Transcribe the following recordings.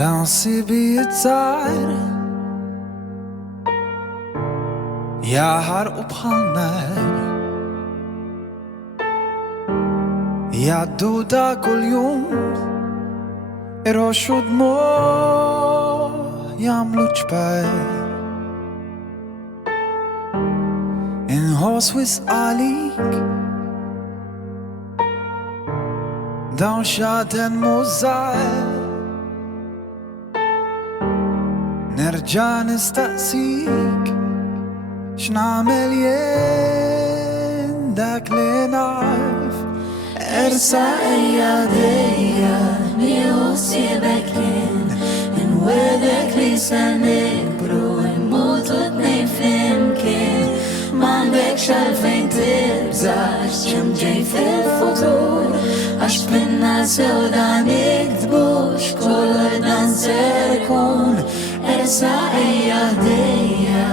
Dan sibijiet żgħar jaħarqu bħal nar jgħaddu ta' kuljum iroxxu dmuዕ jagħmlu ċ-ċpar inħoss wisq għalik dawn xagħten mhux żgħar nerġa' nistaqsik x'nagħmel jien dak li naf Ersaq ejja ħdejja nieħu ħsiebek jien inwedek li se nikbru nmutu t-tnejn flimkien m'għandekx għalfejn tibżax x'hemm ġej fil-futur għax binna sewda nikdbux kollu dan ser ikun Ersaq ejja ħdejja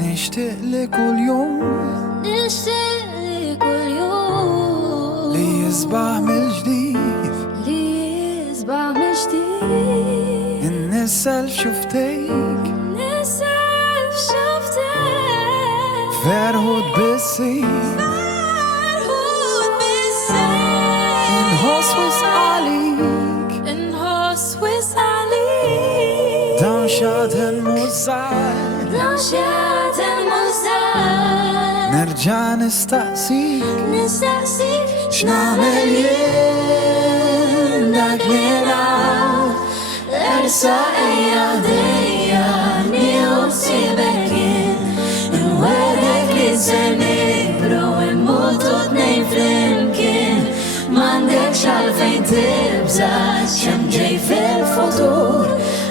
Nixtieq li kuljum li jisbaħ mill-ġdid innissel f'xuftejk verħud bissik inħoss wisq għalik dawn xagħten mhux żgħar nerġa' nistaqsik x'nagħmel jien dak li naf Ersaq ejja ħdejja nieħu ħsiebek jien inwedek li se nikbru nmutu t-tnejn flimkien m'għandekx għalfejn tibżax x'hemm ġej fil-futur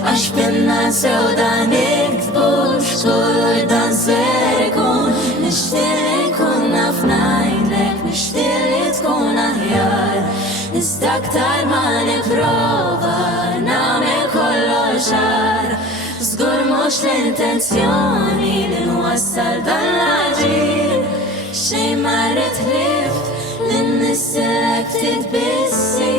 għax binna sewda nikdbux kollu dan ser ikun nixtieq li nkun naf ngħidlek nixtieq li tkun aħjar iżda aktar ma nipprova nagħmel kollox ċar żgur mhux l-intenzjoni li nwassal dan l-aġir xejn ma rrid ħlift li nnissilek ftit bissi